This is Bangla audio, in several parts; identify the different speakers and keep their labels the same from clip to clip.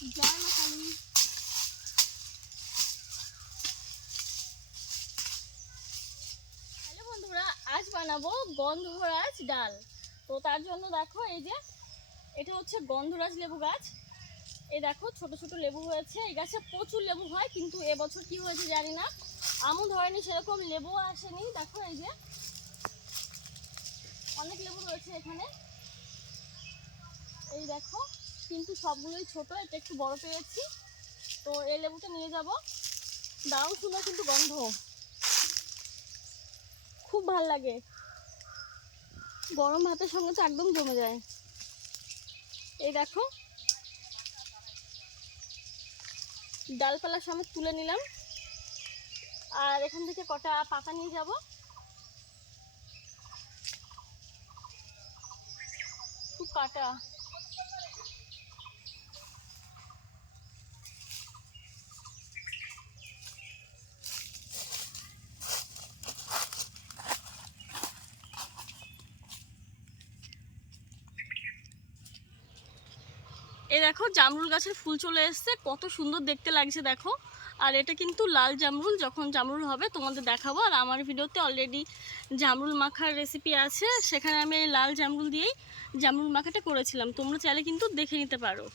Speaker 1: মা কালী হ্যালো বন্ধুরা, আজ বানাবো গন্ধরাজ ডাল। তো তার জন্য দেখো এই যে, এটা হচ্ছে গন্ধরাজ লেবু গাছ। এই দেখো, ছোট ছোট লেবু হয়েছে। এই গাছে প্রচুর লেবু হয়, কিন্তু এবছর কি হয়েছে জানি না। আমও ধরেনি, সেরকম লেবু আসেনি। দেখো এই যে, অনেক লেবু রয়েছে এখানে। এই দেখো কিন্তু সবগুলোই ছোট, এটা একটু বড় পেয়েছি। তো এই লেবুটা নিয়ে যাব। দারুণ সুন্দর কিন্তু গন্ধ। খুব ভালো লাগে। গরম ভাতের সঙ্গে তো একদম জমে যায়। এই দেখো। ডালপালা সমেত তুলে নিলাম। আর এখান থেকে কটা পাতা নিয়ে যাব। খুব কাটা। এই দেখো, জামরুল গাছের ফুল চলে এসছে। কত সুন্দর দেখতে লাগছে, দেখো। আর এটা কিন্তু লাল জামরুল, যখন জামরুল হবে তোমাদের দেখাবো। আর আমার ভিডিওতে অলরেডি জামরুল মাখার রেসিপি আছে। সেখানে আমি লাল জামরুল দিয়েই জামরুল মাখাটা করেছিলাম। তোমরা চাইলে কিন্তু দেখে নিতে পারো।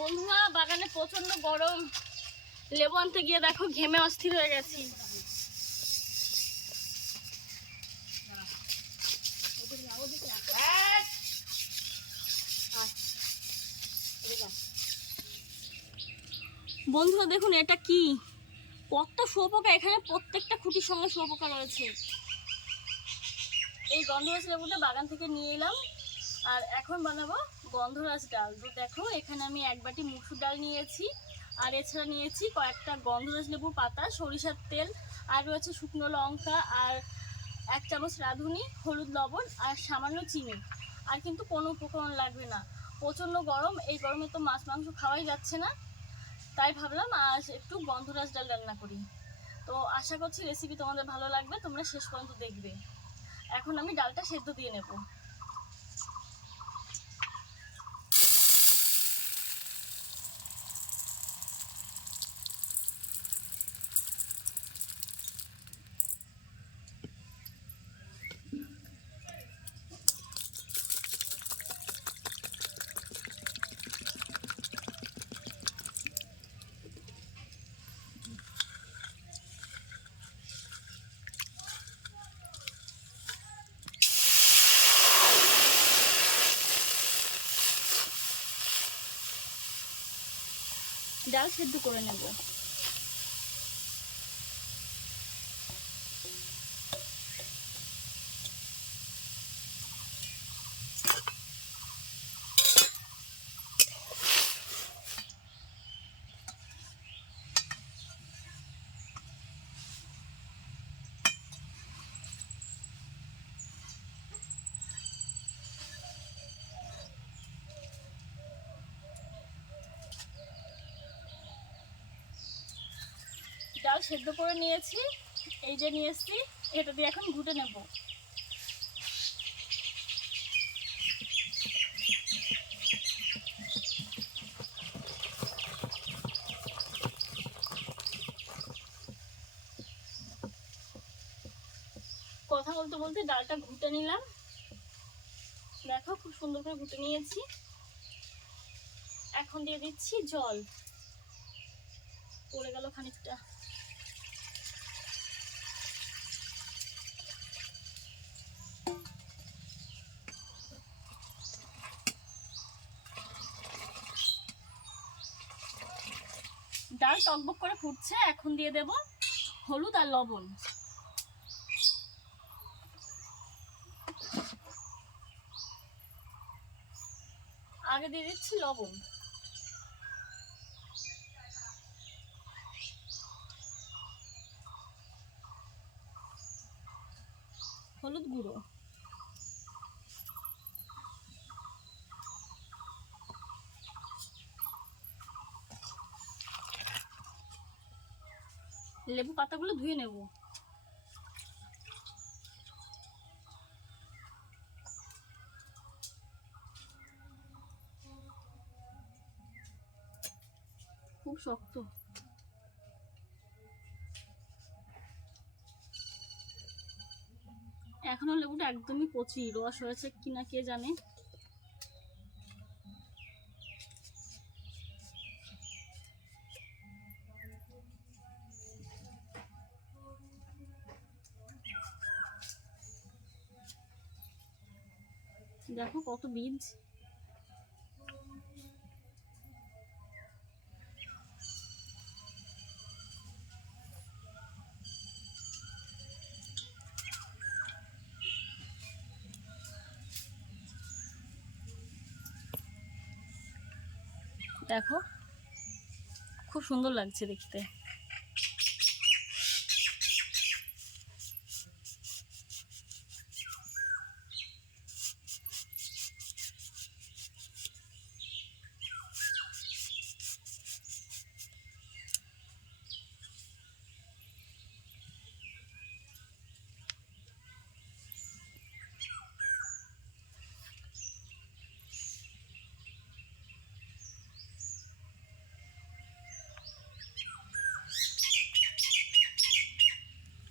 Speaker 1: বন্ধুরা, বাগানে প্রচণ্ড গরম। লেবু আনতে গিয়ে দেখো ঘেমে অস্থির হয়ে গেছি। বন্ধুরা দেখুন, এটা কি? কত শুয়োপোকা, এখানে প্রত্যেকটা খুঁটির সঙ্গে শুয়োপোকা রয়েছে। এই গন্ধরাজ লেবুটা বাগান থেকে নিয়ে এলাম, আর এখন বানাবো গন্ধরাজ ডাল। তো দেখো, এখানে আমি এক বাটি মুসুর ডাল নিয়েছি। আর এছাড়া নিয়েছি কয়েকটা গন্ধরাজ লেবু পাতা, সরিষার তেল, আর রয়েছে শুকনো লঙ্কা, আর এক চামচ রাঁধুনি, হলুদ লবণ, আর সামান্য চিনি। আর কিন্তু কোনো উপকরণ লাগবে না। প্রচণ্ড গরম, এই গরমে তো মাছ, মাংস খাওয়াই যাচ্ছে না। তাই ভাবলাম আজ একটু গন্ধরাজ ডাল রান্না করি। তো আশা করছি রেসিপি তোমাদের ভালো লাগবে, তোমরা শেষ পর্যন্ত দেখবে। এখন আমি ডালটা সেদ্ধ দিয়ে নেব। ডাল সেদ্ধ করে নেব ডাল সেদ্ধ করে নিয়েছি। এই যে নিয়ে এসছি, এটা দিয়ে এখন ঘুটে নেব। কথা বলতে বলতে ডালটা ঘুটে নিলাম। দেখো খুব সুন্দর করে ঘুটে নিয়েছি। এখন দিয়ে দিচ্ছি জল। পড়ে গেল খানিকটা। ডাল টকবক করে ফুটছে, এখন দিয়ে দেব হলুদ আর লবণ। আগে দিয়ে দিচ্ছি লবণ। হলুদ গুঁড়ো। লেবু পাতাগুলো ধুয়ে নেব। খুব শক্ত। এখনও লেবুটা একদমই কচি রস হয়েছে কিনা কে জানে? দেখো কত বীজ। দেখো খুব সুন্দর লাগছে দেখতে।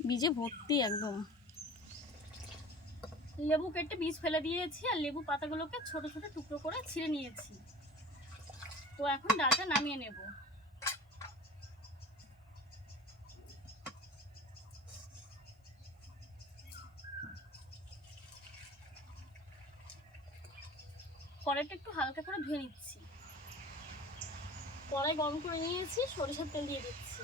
Speaker 1: বীজে ভর্তি একদম। লেবু কেটে বীজ ফেলে দিয়েছি আর লেবু পাতাগুলোকে ছোট ছোট টুকরো করে ছিঁড়ে নিয়েছি। তো এখন ডালটা নামিয়ে নেব। কড়াইটা একটু হালকা করে ধুয়ে নিচ্ছি। কড়াই গরম করে নিয়েছি, সরিষার তেল দিয়ে দিচ্ছি।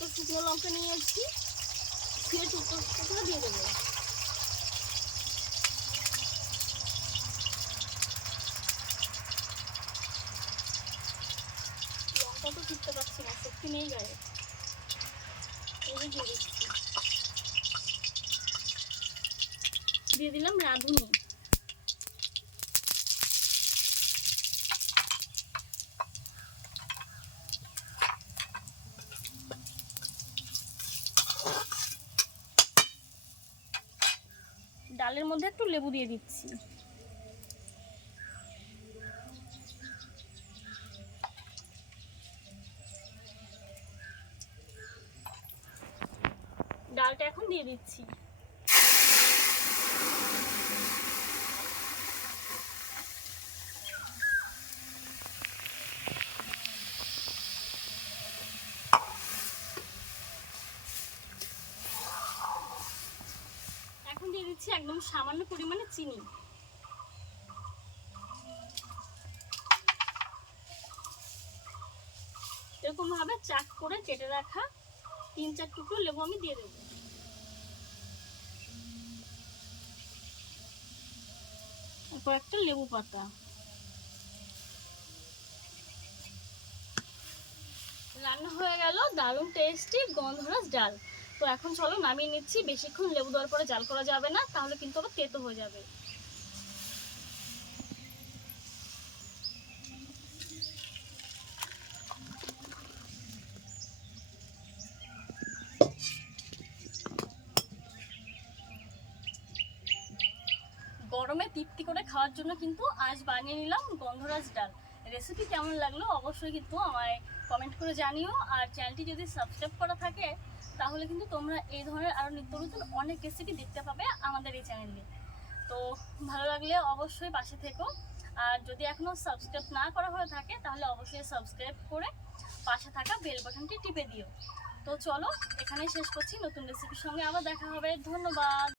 Speaker 1: দুটো শুকনো লঙ্কা নিয়ে নিয়েছি। ফিরে টুকরো টুকরো দিয়ে দেবো। লঙ্কা তো ঠিকতে পারছি না শক্তি নেই গায়ে। এই দিয়ে দিয়ে দিলাম রাঁধুনি। ডালের মধ্যে একটু লেবু দিয়ে দিচ্ছি। ডালটা এখন দিয়ে দিচ্ছি এখন দিয়ে দিচ্ছি একদম সামান্য পরিমাণে চিনি। এরকম ভাবে চাক করে কেটে রাখা তিন চার টুকরো লেবু আমি দিয়ে দেবো। এরপর একটা লেবু পাতা। রান্না হয়ে গেল, দারুণ টেস্টি গন্ধরাজ ডাল। তো এখন চলো নামিয়ে নিচ্ছি। বেশিক্ষণ লেবু দেওয়ার পরে জাল করা যাবে না, তাহলে কিন্তু আবার তেতো হয়ে যাবে। গরমে তৃপ্তি করে খাওয়ার জন্য কিন্তু আজ বানিয়ে নিলাম গন্ধরাজ ডাল। রেসিপি কেমন লাগল অবশ্যই কিন্তু আমায় কমেন্ট করে জানিও। আর চ্যানেলটি যদি সাবস্ক্রাইব করা থাকে তাহলে কিন্তু তোমরা এই ধরনের আরও নিত্য নতুন অনেক রেসিপি দেখতে পাবে আমাদের এই চ্যানেলে তো ভালো লাগলে অবশ্যই পাশে থেকো। আর যদি এখনও সাবস্ক্রাইব না করা হয়ে থাকে, তাহলে অবশ্যই সাবস্ক্রাইব করে পাশে থাকা বেল বাটনটি টিপে দিও। তো চলো, এখানেই শেষ করছি। নতুন রেসিপির সঙ্গে আবার দেখা হবে। ধন্যবাদ!